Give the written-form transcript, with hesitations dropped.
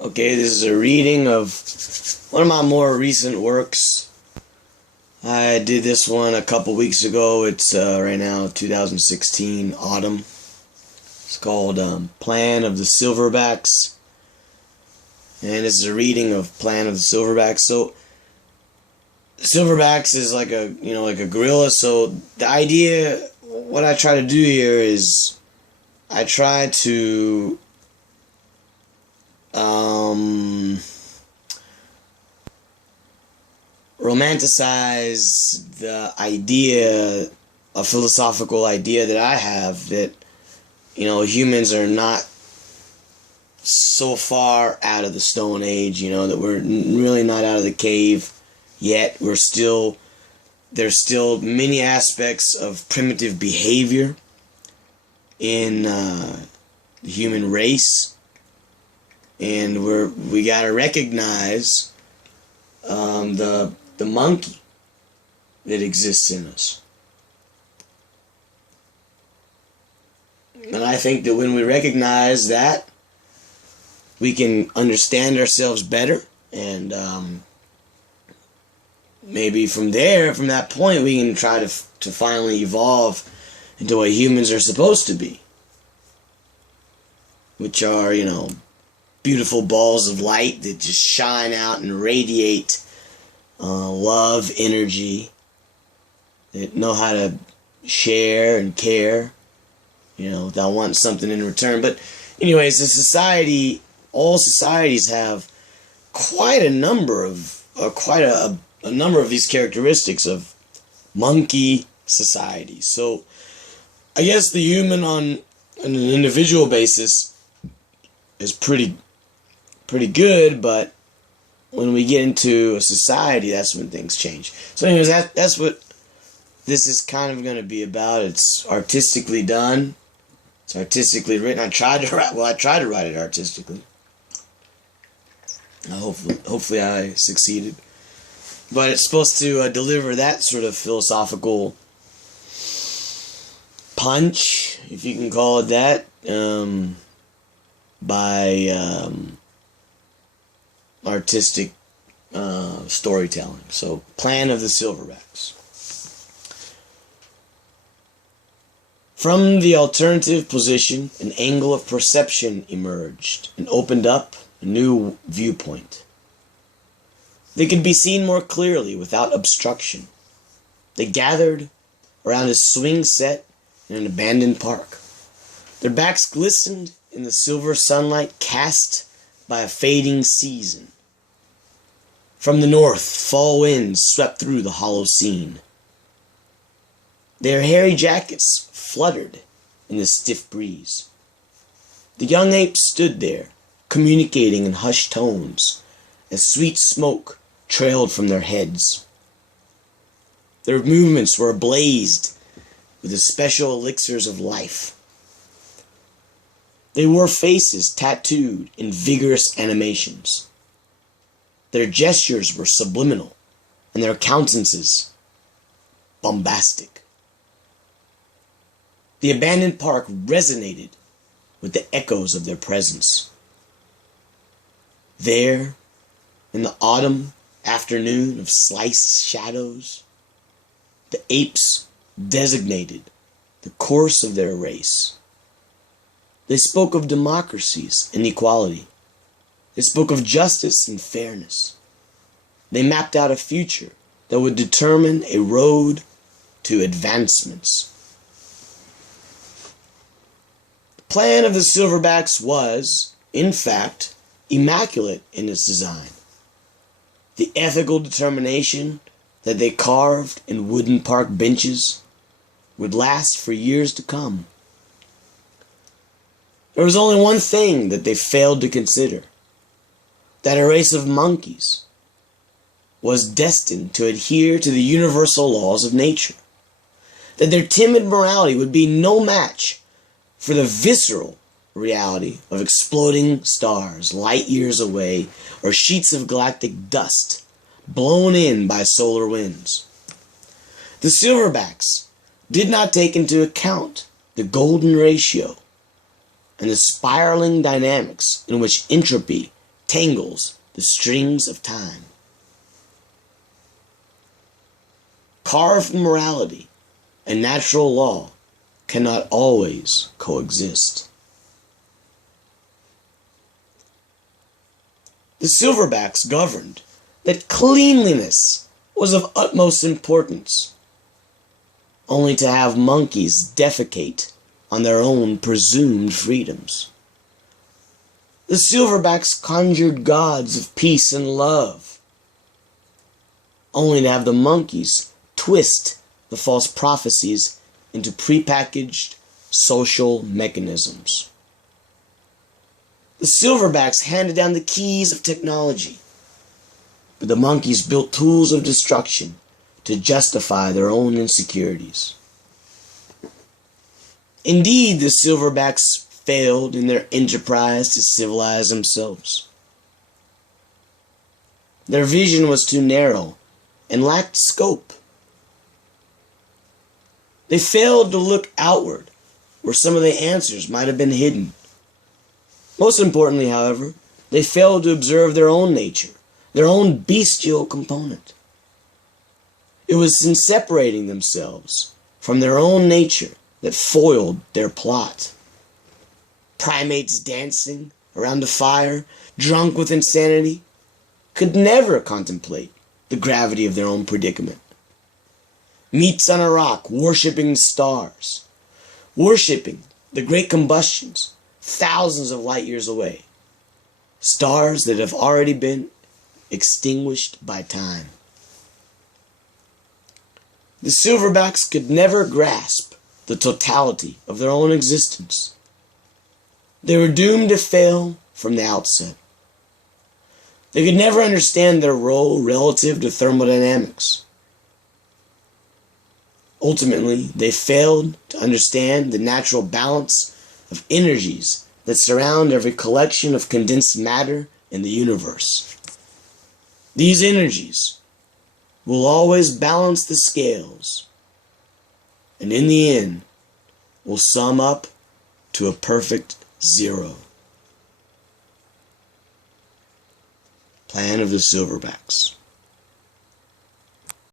Okay, this is a reading of one of my more recent works. I did this one a couple weeks ago. It's right now 2016 autumn. It's called Plan of the Silverbacks. And it's a reading of Plan of the Silverbacks. So Silverbacks is like a gorilla. So the idea, what I try to do here is I try to romanticize the idea, a philosophical idea that I have, that humans are not so far out of the Stone Age, that we're really not out of the cave yet. There's still many aspects of primitive behavior in the human race, and we gotta recognize the monkey that exists in us. And I think that when we recognize that, we can understand ourselves better, and maybe from that point, we can try to finally evolve into what humans are supposed to be, which are, beautiful balls of light that just shine out and radiate love, energy, that know how to share and care, that want something in return. But anyways, all societies have quite a number of these characteristics of monkey societies. So I guess the human on an individual basis is pretty good, but when we get into a society, that's when things change. So anyways, that's what this is kind of going to be about. It's artistically done. It's artistically written. I tried to write it artistically. Hopefully I succeeded. But it's supposed to deliver that sort of philosophical punch, if you can call it that, by artistic storytelling. So, Plan of the Silverbacks. From the alternative position, an angle of perception emerged and opened up a new viewpoint. They could be seen more clearly without obstruction. They gathered around a swing set in an abandoned park. Their backs glistened in the silver sunlight cast by a fading season. From the north, fall winds swept through the hollow scene. Their hairy jackets fluttered in the stiff breeze. The young apes stood there, communicating in hushed tones, as sweet smoke trailed from their heads. Their movements were ablaze with the special elixirs of life. They wore faces tattooed in vigorous animations. Their gestures were subliminal, and their countenances bombastic. The abandoned park resonated with the echoes of their presence. There, in the autumn afternoon of sliced shadows, the apes designated the course of their race. They spoke of democracies and equality. They spoke of justice and fairness. They mapped out a future that would determine a road to advancements. The plan of the Silverbacks was, in fact, immaculate in its design. The ethical determination that they carved in wooden park benches would last for years to come. There was only one thing that they failed to consider: that a race of monkeys was destined to adhere to the universal laws of nature, that their timid morality would be no match for the visceral reality of exploding stars light years away, or sheets of galactic dust blown in by solar winds. The Silverbacks did not take into account the golden ratio and the spiraling dynamics in which entropy tangles the strings of time. Carved morality and natural law cannot always coexist. The Silverbacks governed that cleanliness was of utmost importance, only to have monkeys defecate on their own presumed freedoms. The Silverbacks conjured gods of peace and love, only to have the monkeys twist the false prophecies into prepackaged social mechanisms. The Silverbacks handed down the keys of technology, but the monkeys built tools of destruction to justify their own insecurities. Indeed, the Silverbacks failed in their enterprise to civilize themselves. Their vision was too narrow and lacked scope. They failed to look outward, where some of the answers might have been hidden. Most importantly, however, they failed to observe their own nature, their own bestial component. It was in separating themselves from their own nature that foiled their plot. Primates dancing around a fire, drunk with insanity, could never contemplate the gravity of their own predicament. Meats on a rock, worshipping stars, worshipping the great combustions thousands of light years away, stars that have already been extinguished by time. The Silverbacks could never grasp the totality of their own existence. They were doomed to fail from the outset. They could never understand their role relative to thermodynamics. Ultimately, they failed to understand the natural balance of energies that surround every collection of condensed matter in the universe. These energies will always balance the scales, and in the end will sum up to a perfect zero. Plan of the Silverbacks.